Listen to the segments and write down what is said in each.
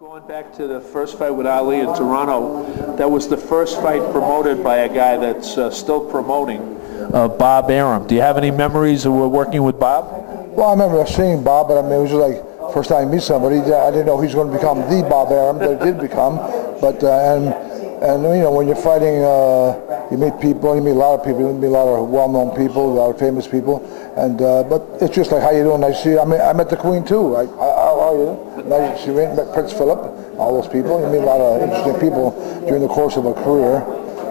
Going back to the first fight with Ali in Toronto, that was the first fight promoted by a guy that's still promoting, Bob Arum. Do you have any memories of working with Bob? Well, I remember seeing Bob, but I mean, it was just like first time I meet somebody. I didn't know he was going to become the Bob Arum, but it did become. But and you know, when you're fighting, you meet people. You meet a lot of people. You meet a lot of well-known people, a lot of famous people. And but it's just like, how you doing? Nice to see you. I met the Queen too. How are you? Nice to see you. Met Prince Philip. All those people. You meet a lot of interesting people during the course of a career.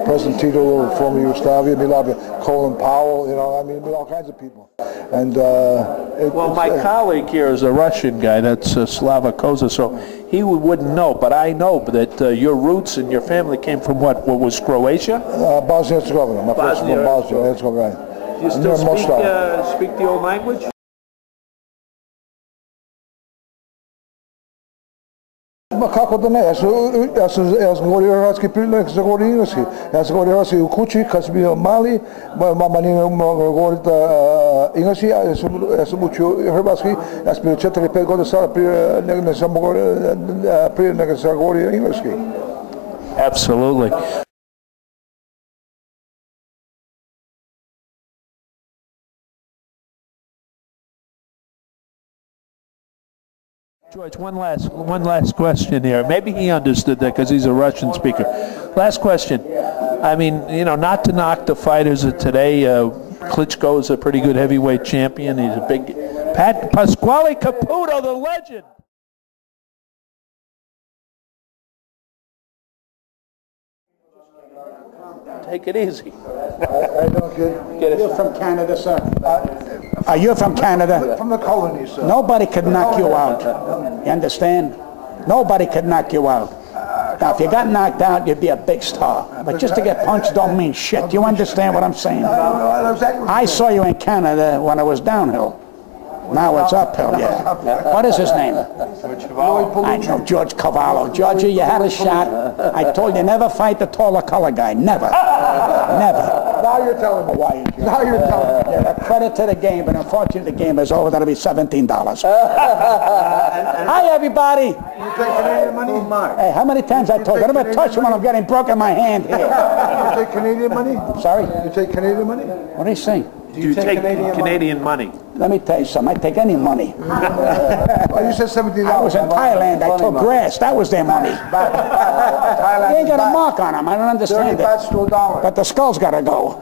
President Tito, former Yugoslavia, meet a lot of Colin Powell, you know, I mean, meet all kinds of people. And well, my colleague here is a Russian guy, that's Slava Koza, so he wouldn't know, but I know that your roots and your family came from what was Croatia? Bosnia-Herzegovina. My first from Bosnia-Herzegovina. Do you still speak the old language? Kako da ne, ja sam govorio hrvatski prilike, ja sam govorio engleski. Ja sam govorio hrvatski u kući kad sam bio mali, moja mama nije mogla govoriti engleski, ja sam učio hrvatski, ja sam bio 4-5 godina sada prije nego sam govorio engleski. Absolutely. George, one last question here. Maybe he understood that because he's a Russian speaker. Last question. I mean, you know, not to knock the fighters of today. Klitschko is a pretty good heavyweight champion. He's a big Pasquale Caputo, the legend. Take it easy. I don't get it. You're from Canada, sir. Are you from Canada? From the colonies, sir. Nobody could knock you out. You understand? Nobody could knock you out. Now, if you got knocked out, you'd be a big star. But just to get punched don't mean shit. You understand what I'm saying? I saw you in Canada when I was downhill. Now it's uphill, yeah. What is his name? Chuvalo. I know, George Chuvalo. Georgie, you had a shot. I told you never fight the taller color guy. Never. Never. Now you're telling me. Why? Now you're telling me. You're a credit to the game, but unfortunately the game is over. That'll be $17. Hi, everybody. You take Canadian money? Hey, how many times I told you? I never touch you when I'm getting broken my hand here. You take Canadian money? Sorry? You take Canadian money? What are you saying? Do you take Canadian money? Let me tell you something. I take any money. Oh, you said $17. I was in Thailand. I took grass. That was their money. They ain't got a mark on them. I don't understand it. But the skull's got to go.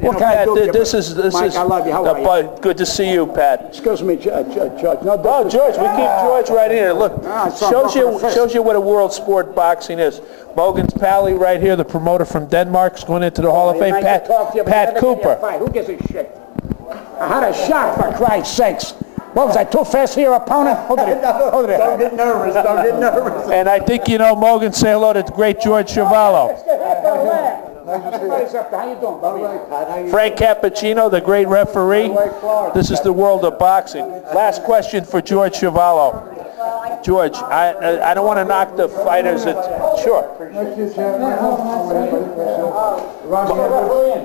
What can I do? This is Mike, I love you. How are you? Good to see you, Pat. Excuse me, George. No, George, we keep George right here. Look, shows you what a world sport boxing is. Mogens Palle right here, the promoter from Denmark, is going into the Hall of Fame. Pat Cooper. Who gives a shit? I had a shot, for Christ's sakes. What was I, too fast for your opponent? Hold it. Don't get nervous. Don't get nervous. And I think you know Mogen. Say hello to the great George Chuvalo. How you doing? Frank Cappuccino, the great referee. This is the world of boxing. Last question for George Chuvalo. George, I don't want to knock the fighters. Sure.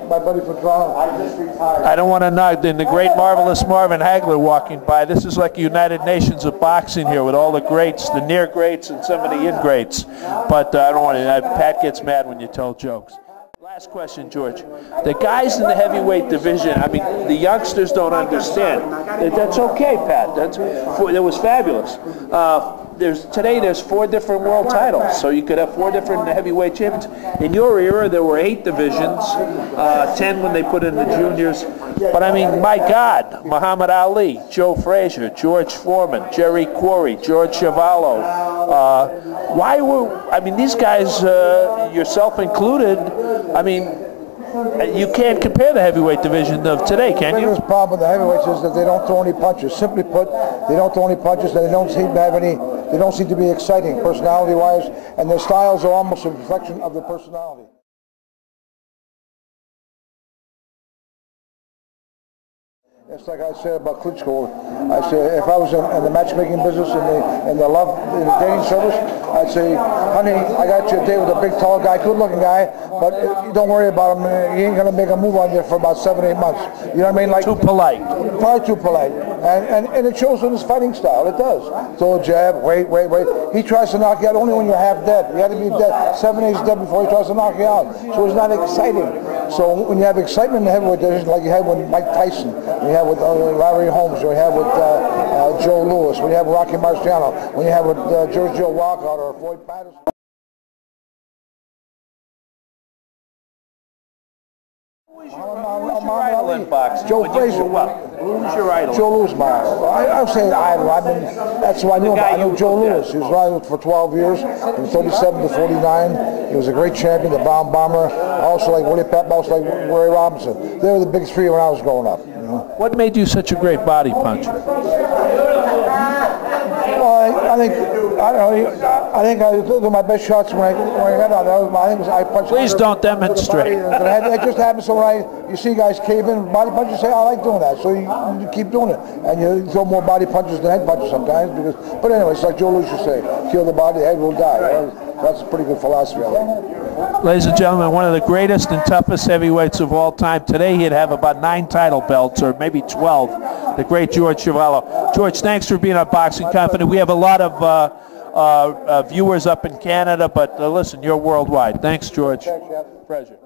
My buddy from Toronto. I just retired. I don't want to knock the great Marvelous Marvin Hagler walking by. This is like the United Nations of boxing here with all the greats, the near greats and some of the in-greats. But I don't want to. Pat gets mad when you tell jokes. Last question, George. The guys in the heavyweight division, I mean, the youngsters don't understand. That's okay, Pat. That was fabulous. Today there's 4 different world titles, so you could have 4 different heavyweight champions. In your era, there were 8 divisions, 10 when they put in the juniors. But I mean, my God, Muhammad Ali, Joe Frazier, George Foreman, Jerry Quarry, George Chuvalo. These guys, yourself included, I mean, you can't compare the heavyweight division of today, can you? The biggest problem with the heavyweights is that they don't throw any punches. Simply put, they don't throw any punches, and they don't seem to have any. They don't seem to be exciting personality-wise, and their styles are almost a reflection of their personality. It's like I said about Klitschko. I say if I was in the matchmaking business, in the dating service, I'd say, honey, I got you a date with a big, tall guy, good-looking guy, but don't worry about him. He ain't gonna make a move on you for about 7-8 months. You know what I mean? Like too polite. Far too polite. And it shows in his fighting style. It does. Throw a jab, wait. He tries to knock you out only when you're half dead. You have to be dead, 7 days dead before he tries to knock you out. So it's not exciting. So when you have excitement in the heavyweight division, like you had with Mike Tyson, when you have with Larry Holmes, when you have with Joe Louis, when you have with Rocky Marciano, when you have with Giorgio Walcott or Floyd Patterson. Who's your idol in boxing? Joe Frazier. Who's your idol? Joe Louis, I would say idol. That's who I knew about. I knew Joe Louis. He was riding for 12 years, from 37 to 49. He was a great champion, the Brown Bomber. I also like Willie Pep, I also like Roy Robinson. They were the big three when I was growing up. You know? What made you such a great body puncher? Well, I think I took my best shots when I got out. I punched. Please don't demonstrate. It just happens. So when you see guys cave in, body punches, say, I like doing that. So you keep doing it, and you throw more body punches than head punches sometimes. But anyway, it's like Joe Louis used to say, kill the body, the head will die. That's a pretty good philosophy, I think. Ladies and gentlemen, one of the greatest and toughest heavyweights of all time. Today he'd have about 9 title belts, or maybe 12. The great George Chuvalo. George, thanks for being on Boxing Confident. We have a lot of viewers up in Canada, but listen, you're worldwide. Thanks, George. Thanks, Jeff. Pleasure.